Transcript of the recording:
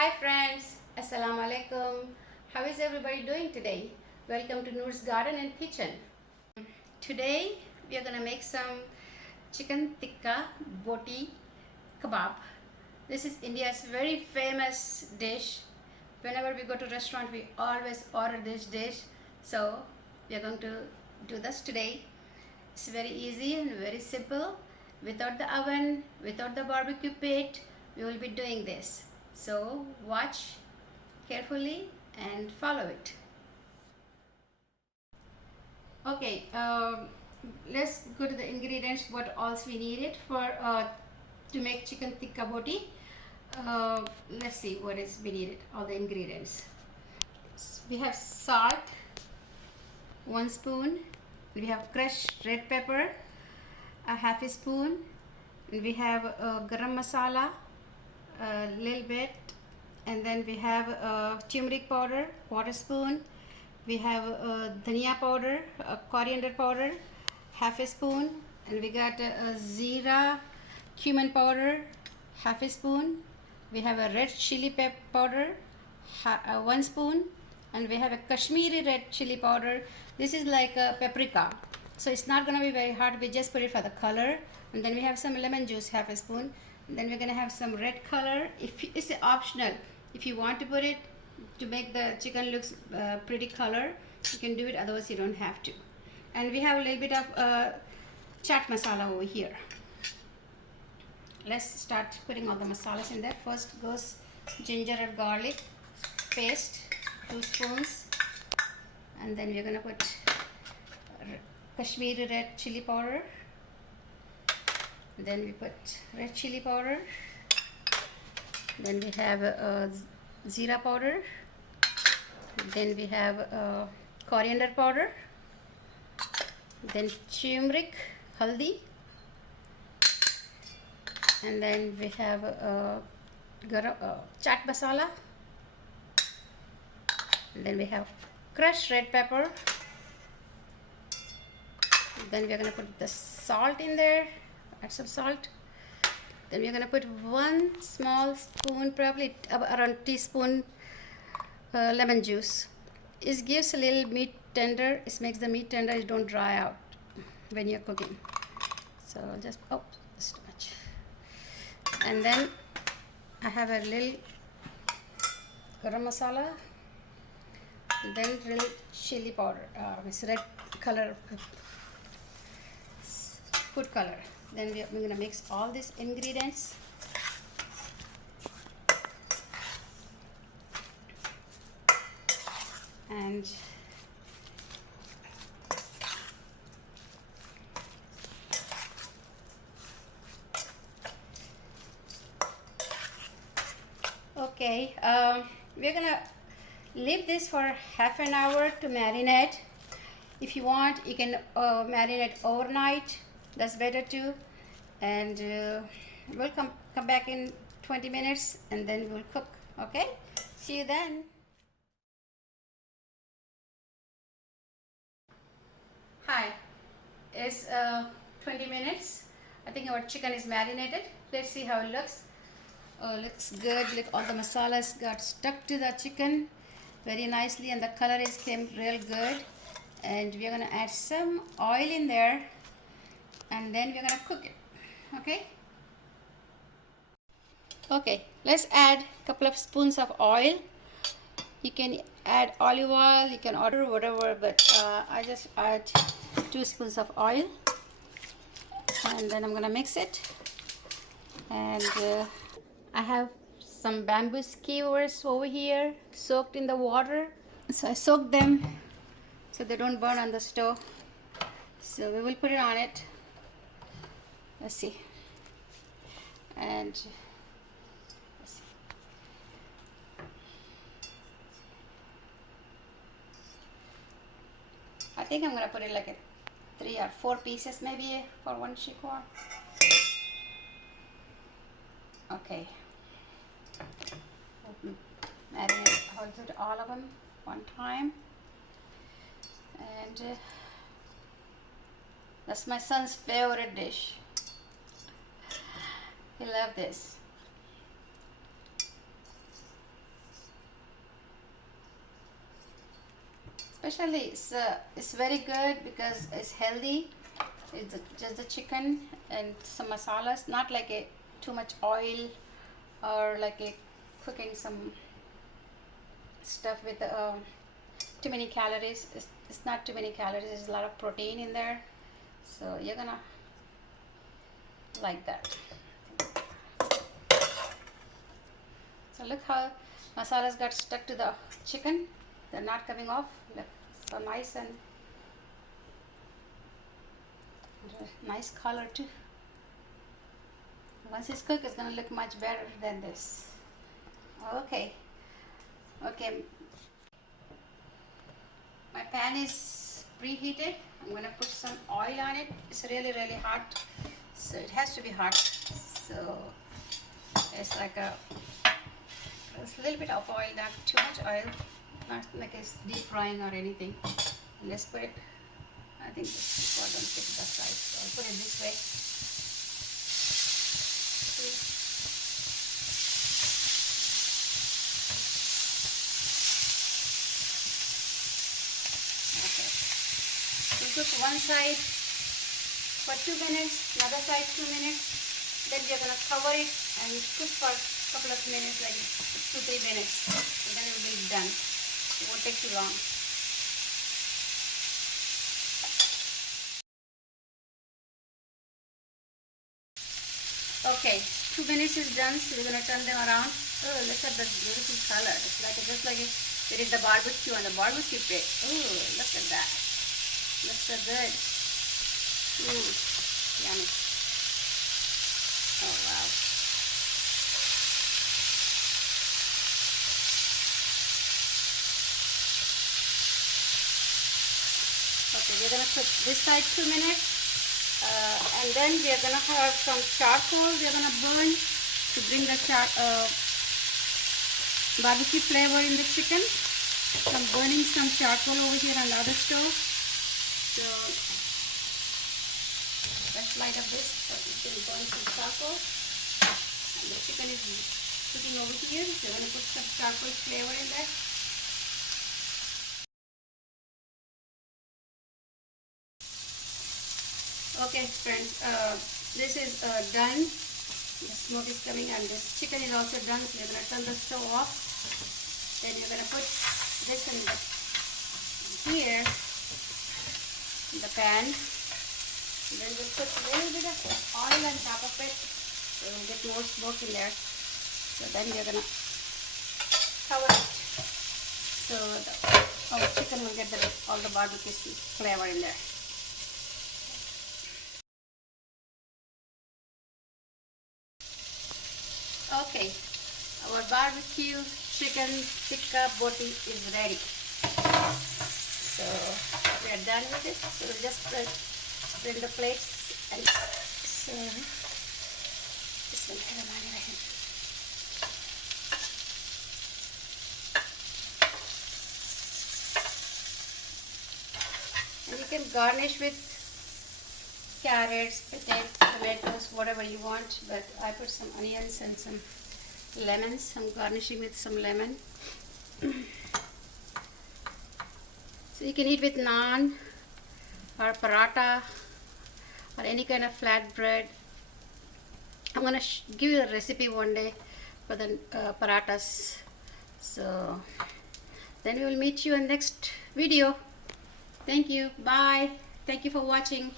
Hi friends, Assalamu alaikum. How is everybody doing today? Welcome to Noor's Garden and Kitchen. Today we are gonna make some chicken tikka boti kebab. This is India's very famous dish. Whenever we go to restaurant, we always order this dish. So we are going to do this today. It's very easy and very simple. Without the oven, without the barbecue pit, we will be doing this. So watch carefully and follow it. Okay, let's go to the ingredients. What else we needed for to make chicken tikka boti. Let's see what is we needed. All the ingredients. We have salt, 1 spoon. We have crushed red pepper, a half a spoon. And we have garam masala, a little bit, and then we have turmeric powder, 1/4 spoon. We have dhania powder, coriander powder, half a spoon, and we got zira cumin powder, half a spoon. We have a red chili powder, 1 spoon, and we have a Kashmiri red chili powder. This is like a paprika, so it's not going to be very hard. We just put it for the color. And then we have some lemon juice, half a spoon. And then we're going to have some red color. It's optional. If you want to put it to make the chicken looks pretty color, you can do it, otherwise you don't have to. And we have a little bit of chaat masala over here. Let's start putting all the masalas in there. First goes ginger and garlic paste, 2 spoons. And then we're going to put Kashmiri red chili powder. Then we put red chili powder. Then we have zira powder. Then we have coriander powder. Then turmeric, haldi. And then we have chaat masala. And then we have crushed red pepper. Then we are going to put the salt in there. Add some salt. Then we're going to put 1 small spoon, probably around teaspoon lemon juice. It gives a little meat tender. It makes the meat tender. It don't dry out when you're cooking. So just that's too much. And then I have a little garam masala. Then little chili powder. It's red color, food color. Then we're going to mix all these ingredients. And okay, we're going to leave this for half an hour to marinate. If you want, you can marinate overnight. That's better too. And we'll come back in 20 minutes and then we'll cook. Okay, see you then. Hi, it's 20 minutes. I think our chicken is marinated. Let's see how it looks. Oh, looks good. Look, all the masalas got stuck to the chicken very nicely, and the color came real good. And we're gonna add some oil in there, and then we're gonna cook it. Okay, let's add a couple of spoons of oil. You can add olive oil, you can order whatever, but I just add 2 spoons of oil, and then I'm gonna mix it. And I have some bamboo skewers over here soaked in the water, so I soaked them so they don't burn on the stove. So we will put it on it. Let's see. And let's see. I think I'm gonna put it like a 3 or 4 pieces maybe for 1 shikwa. Okay. Marinate. I'll put all of them one time. And that's my son's favorite dish. He loves this. Especially it's very good because it's healthy. It's just the chicken and some masalas, not like a too much oil or like a cooking some stuff with too many calories. It's not too many calories. There's a lot of protein in there, so you're gonna like that. So look how masalas got stuck to the chicken. They're not coming off. Look, so nice and nice color too. Once it's cooked, it's gonna look much better than this. Okay. My pan is preheated. I'm gonna put some oil on it. It's really hot, so it has to be hot. So it's like it's a little bit of oil, not too much oil, not like it's deep frying or anything. Let's put it. I think this one don't fit the size, so I'll put it this way. Cook one side for 2 minutes, another side 2 minutes. Then we are going to cover it and cook for a couple of minutes, like 2-3 minutes. So then it will be done. It won't take too long. Okay, 2 minutes is done, so we're going to turn them around. Oh, look at the beautiful color. It's like just like we did the barbecue on the barbecue pit. Oh, look at that. Looks so good. Yummy. Oh wow. Okay, we're gonna cook this side 2 minutes, and then we are gonna have some charcoal. We are gonna burn to bring the barbecue flavor in the chicken. So I'm burning some charcoal over here on the other stove. So let's light up this so we can burn some charcoal. And the chicken is cooking over here. So we're going to put some charcoal flavor in there. Okay friends, this is done. The smoke is coming and this chicken is also done. So we're going to turn the stove off. Then you're going to put this in here. The pan, and then we'll put a little bit of oil on top of it, so we'll get more smoke in there. So then we're gonna cover it, so our chicken will get all the barbecue flavor in there. Okay, our barbecue chicken tikka boti is ready. So we are done with it. So we'll just put in the plates and serve. Bismillahirrahmanirrahim. And you can garnish with carrots, potatoes, tomatoes, whatever you want. But I put some onions and some lemons. I'm garnishing with some lemon. So you can eat with naan or paratha or any kind of flat bread. I'm going to give you a recipe one day for the parathas. So then we will meet you in the next video. Thank you. Bye. Thank you for watching.